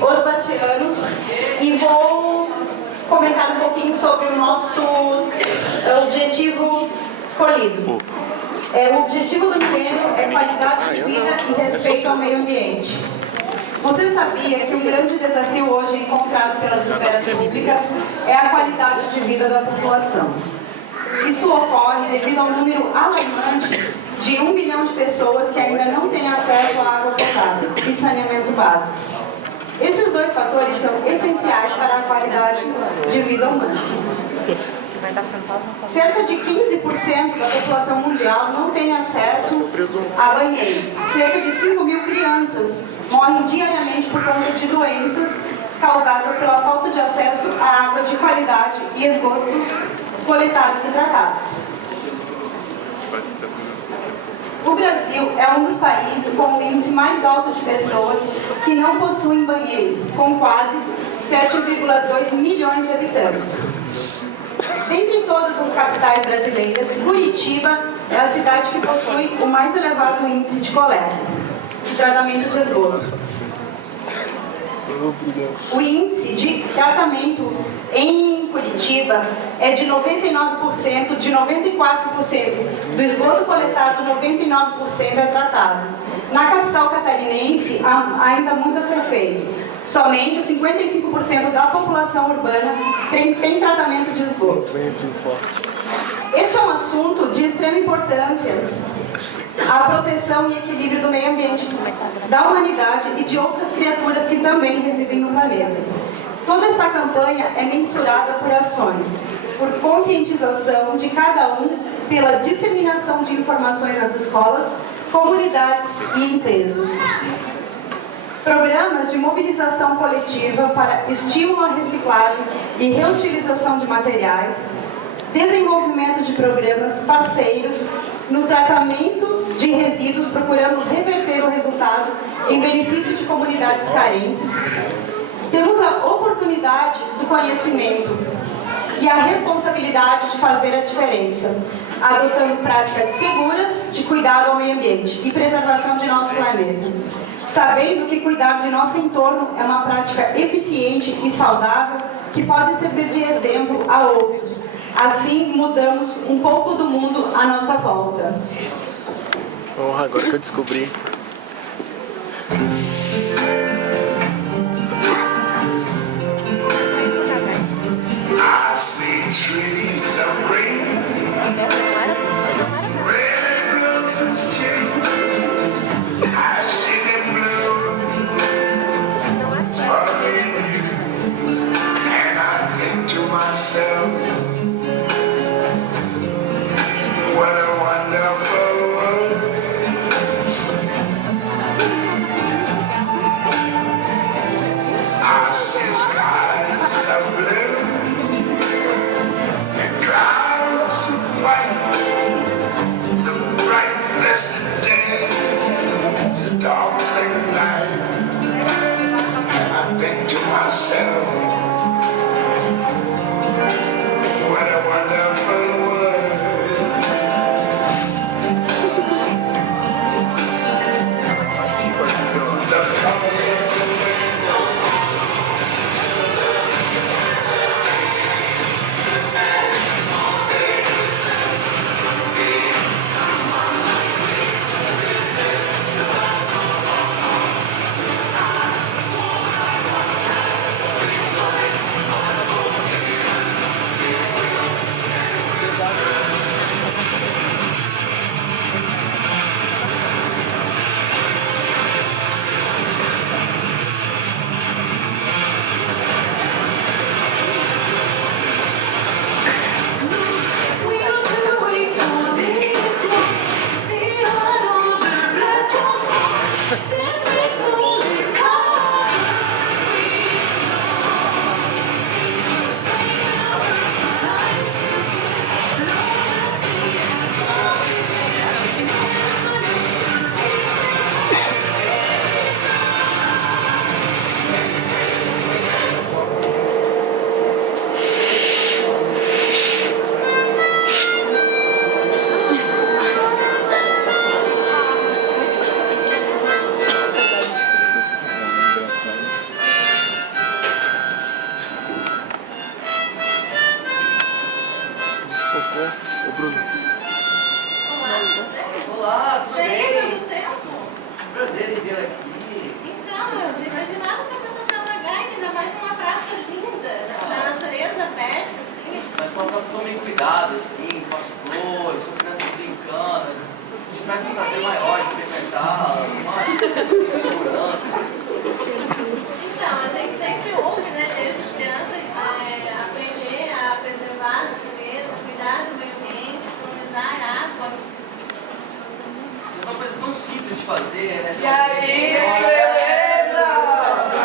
osbatianos e vou comentar um pouquinho sobre o nosso objetivo escolhido. O objetivo do milênio é qualidade de vida e respeito ao meio ambiente. Você sabia que um grande desafio hoje encontrado pelas esferas públicas é a qualidade de vida da população? Isso ocorre devido ao número alarmante de 1 bilhão de pessoas que ainda não têm acesso à água potável e saneamento básico. Esses dois fatores são essenciais para a qualidade de vida humana. Cerca de 15% da população mundial não tem acesso a banheiros. Cerca de 5 mil crianças morrem diariamente por conta de doenças causadas pela falta de acesso à água de qualidade e esgotos coletados e tratados. O Brasil é um dos países com o índice mais alto de pessoas que não possuem banheiro, com quase 7,2 milhões de habitantes. Dentre todas as capitais brasileiras, Curitiba é a cidade que possui o mais elevado índice de coleta e tratamento de esgoto. O índice de tratamento em Curitiba é de 99%, de 94% do esgoto coletado, 99% é tratado. Na capital catarinense, há ainda muito a ser feito. Somente 55% da população urbana tem tratamento de esgoto. Este é um assunto de extrema importância, a proteção e equilíbrio do meio ambiente, da humanidade e de outras criaturas que também residem no planeta. Toda esta campanha é mensurada por ações, por conscientização de cada um, pela disseminação de informações nas escolas, comunidades e empresas. Programas de mobilização coletiva para estímulo à reciclagem e reutilização de materiais, desenvolvimento de programas parceiros no tratamento de resíduos, procurando reverter o resultado em benefício de comunidades carentes. Temos a oportunidade do conhecimento e a responsabilidade de fazer a diferença, adotando práticas seguras de cuidado ao meio ambiente e preservação de nosso planeta. Sabendo que cuidar de nosso entorno é uma prática eficiente e saudável que pode servir de exemplo a outros. Assim, mudamos um pouco do mundo à nossa volta. Agora que eu descobri. I see trees of green, red roses too. I see them blue for me and you, and I think to myself, what a wonderful world. I see skies of blue and clouds of white, the bright blessed day, the dark sacred night, and I think to myself, what a wonderful world. The colors of the rainbow, Então, a gente sempre ouve, né, desde criança, aprender a preservar a natureza, cuidar do meio ambiente, economizar água. É uma coisa tão simples de fazer, né? E aí, beleza?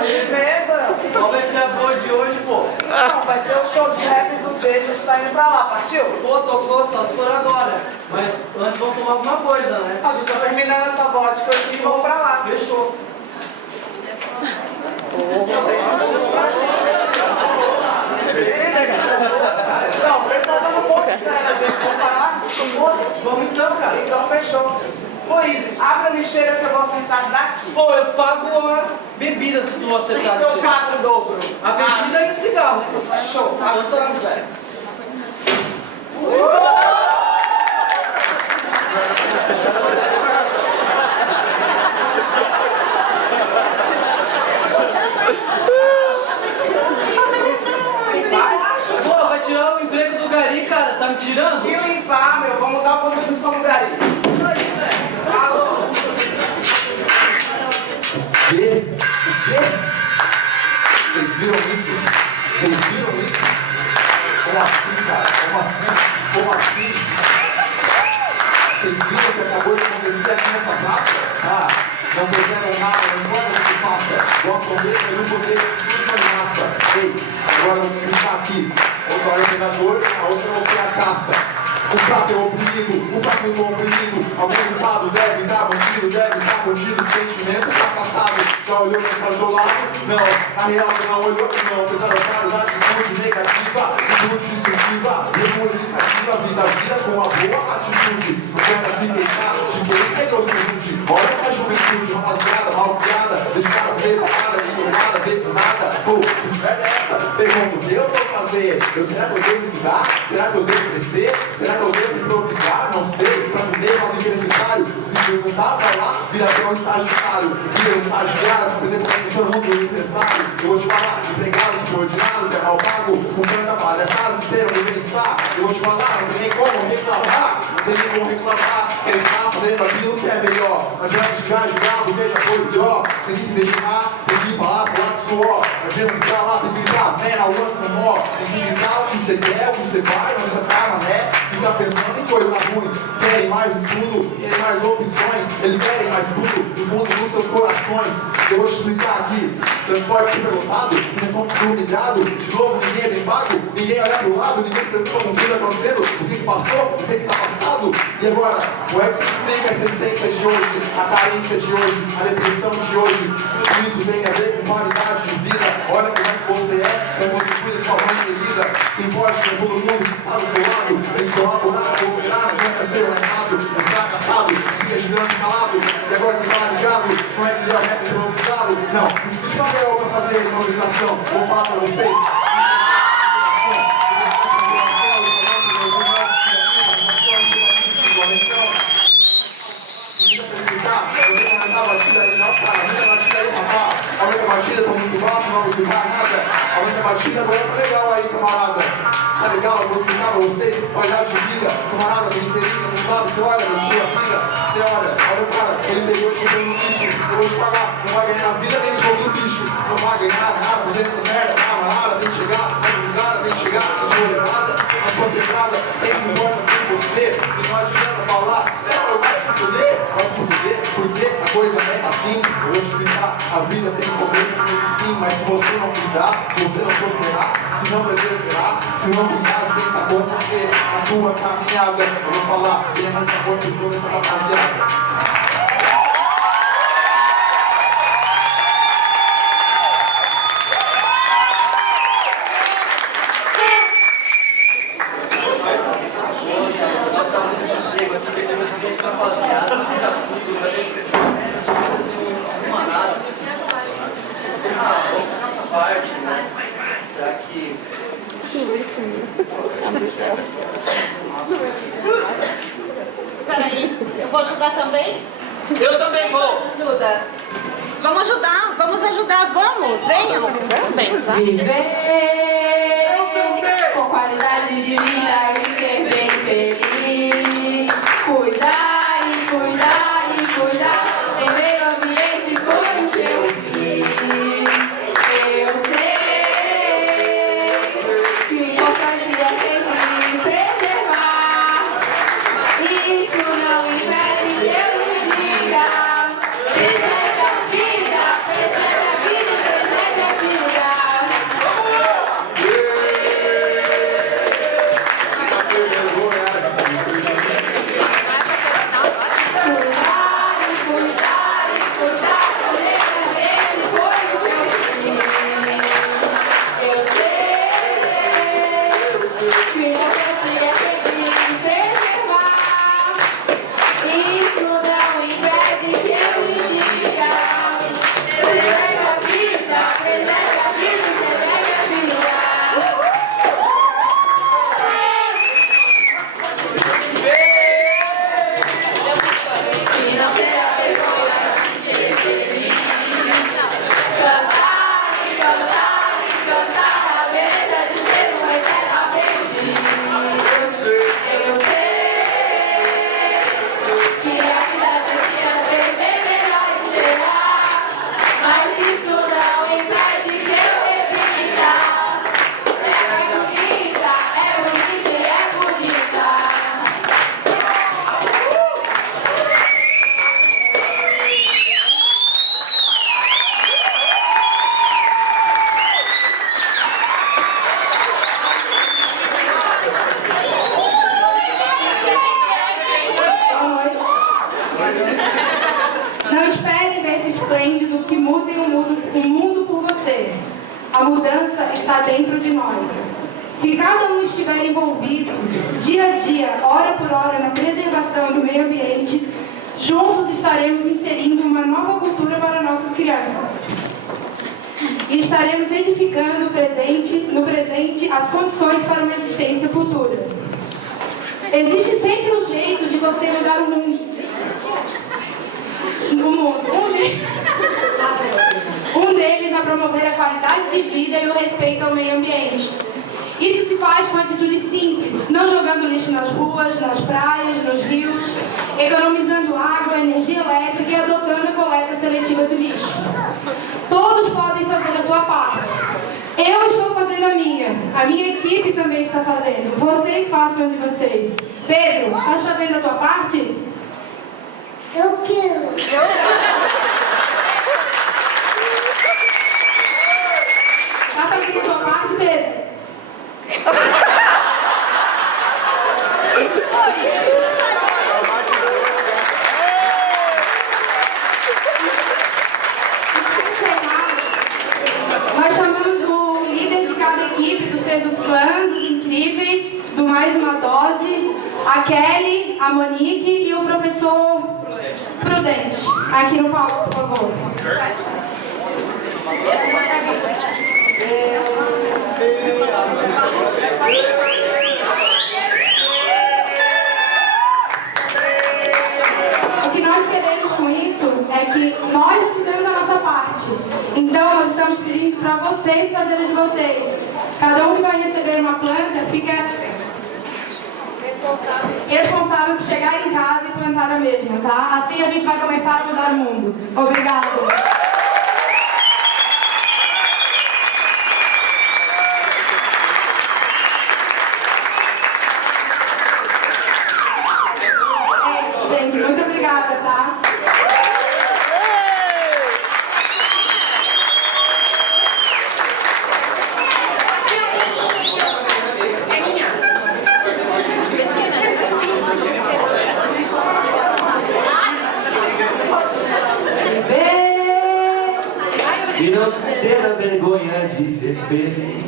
Beleza? Qual vai ser a boa de hoje, pô? Não, vai ter o show de rap do Jay, a gente tá indo pra lá, partiu? Pô, tocou, só se for agora. Mas antes vamos tomar alguma coisa, né? A gente tá terminando essa vodka aqui e vamos pra lá. Fechou. Não, o pessoal tá no posto esperando a gente comparar. Vamos então, cara. Então fechou. Luiz, abre a lixeira que eu vou sentar daqui. Pô, eu pago a bebida se tu não acertar. Eu pago o dobro. A bebida e o cigarro. Show. Avançamos, velho. Pô, vai tirar o emprego do Gari, cara. Tá me tirando? E limpar, meu. Vamos dar uma contribuição no Gari. Isso aí, velho. Alô? O quê? Vocês viram isso? Vocês viram isso? Como assim, cara? Como assim? Como assim? Vocês viram o que acabou de acontecer aqui nessa praça? Ah, não fizeram nada, não importa o que faça. Gostam dele, mas não poder, tudo são de massa. Ei, agora vamos explicar aqui. Outra é o predador, a outra é você a caça. O fraco é o oprimido, o fraco é o oprimido. Algum culpado deve estar bandido, deve estar contido. Sentimento fracassado, já olhou para o do lado? Não, na real você não olhou, não. Apesar da atitude negativa, atitude destrutiva, atitude iniciativa, vida com uma boa atitude. Não tenta se queixar de quem pegou sua atitude. Olha pra juventude, rapaziada, mal criada, dedicada, preparada, ignorada, nada. Pô, que merda é essa? Pergunto, o que eu vou fazer? Será que eu devo estudar? Será que eu devo crescer? Será que eu devo improvisar? Não sei, pra comer, mas é necessário. Se perguntar, vai lá, vira até um estagiário. Vira um estagiário, entender como é que funciona o mundo do empresário. Eu vou te falar, empregado, subordinado, que é mal pago, com tanta palhaçada, de ser onde bem-estar. Eu vou te falar, não tem nem como reclamar. Não tem nem como reclamar. Quem está fazendo aquilo que é melhor. Não adianta ficar julgado, deixa foi pior. Tem que se dedicar, tem que falar, falar com suor. Não adianta ficar lá, tem que gritar, man, I want some more. Tem que gritar o que você quer, o que você vai, não adianta ficar na né. Fica pensando em coisa ruim. Querem mais estudo, querem mais opções. Eles querem mais tudo, no fundo dos seus corações. Eu vou te explicar aqui. Transporte superlotado, vocês são tudo humilhado. De novo, ninguém é bem pago, ninguém olha pro lado, ninguém se preocupa com o que está acontecendo, o que passou, o que está passado. E agora, como é que você explica essa essência de hoje, a carência de hoje, a depressão de hoje? Tudo isso tem a ver com qualidade de vida. Olha como é que você é, como você cuida de sua mãe querida. Se importe com todo mundo que está do seu lado. Tem que colaborar, cooperar, não tenta ser um errado, um fracassado, fica girando calado. E agora você está ligado, como é que é o rap improvisado? Não, existe uma real para fazer a improvisação. Vou falar para vocês. Aumenta a batida, tá muito baixo, não vou explicar nada. Aumenta a batida, agora tá legal aí, camarada. Tá legal, eu vou explicar pra vocês qualidade de vida. Camarada, tem ferida no lado, você olha na sua vida. Você olha o cara, ele pegou chegando no lixo. Eu vou te falar, não vai ganhar na vida nem no jogo do bicho. Não vai ganhar nada fazendo essa merda, camarada. Tem que chegar, na cruzada, tem que chegar na sua olhada, na sua quebrada. Quem se importa com você, e não adianta falar, não, eu gosto de fuder, porque a coisa é assim. Eu vou te explicar, a vida tem começo e fim, mas se você não cuidar, se você não prosperar, se não perseverar, se não cuidar de quem tá com você, a sua caminhada, eu vou falar, ele é mais amor que toda essa rapaziada. Peraí, eu vou ajudar também? Eu também vou! Ajuda. Vamos ajudar, vamos, venham. Viver com qualidade de vida e ser bem feliz. Cuidar e cuidar e cuidar. Em meio ambiente Não espere ver esse esplêndido que mudem o mundo por você. A mudança está dentro de nós. Se cada um estiver envolvido, dia a dia, hora por hora, na preservação do meio ambiente, juntos estaremos inserindo uma nova cultura para nossas crianças. E estaremos edificando no presente as condições para uma existência futura. Existe sempre um jeito de você mudar o mundo. Um deles é promover a qualidade de vida e o respeito ao meio ambiente. Isso se faz com atitudes simples, não jogando lixo nas ruas, nas praias, nos rios, economizando água, energia elétrica e adotando a coleta seletiva do lixo. Todos podem fazer a sua parte. Eu estou fazendo a minha equipe também está fazendo. Vocês façam a de vocês. Pedro, estás fazendo a tua parte? Eu quero. Tá fazendo a tua parte, Pedro? Nós chamamos o líder de cada equipe do Cesus Clan, dos Incríveis, do Mais Uma Dose, a Kelly, a Monique e o professor Prudente. Aqui no palco, por favor. O que nós queremos com isso é que nós já fizemos a nossa parte. Então, nós estamos pedindo para vocês fazerem de vocês. Cada um que vai receber uma planta fica responsável por chegar em casa e plantar a mesma, tá? Assim a gente vai começar a mudar o mundo. Obrigada. Gente, muito obrigada, tá? E não tenha vergonha de ser feliz.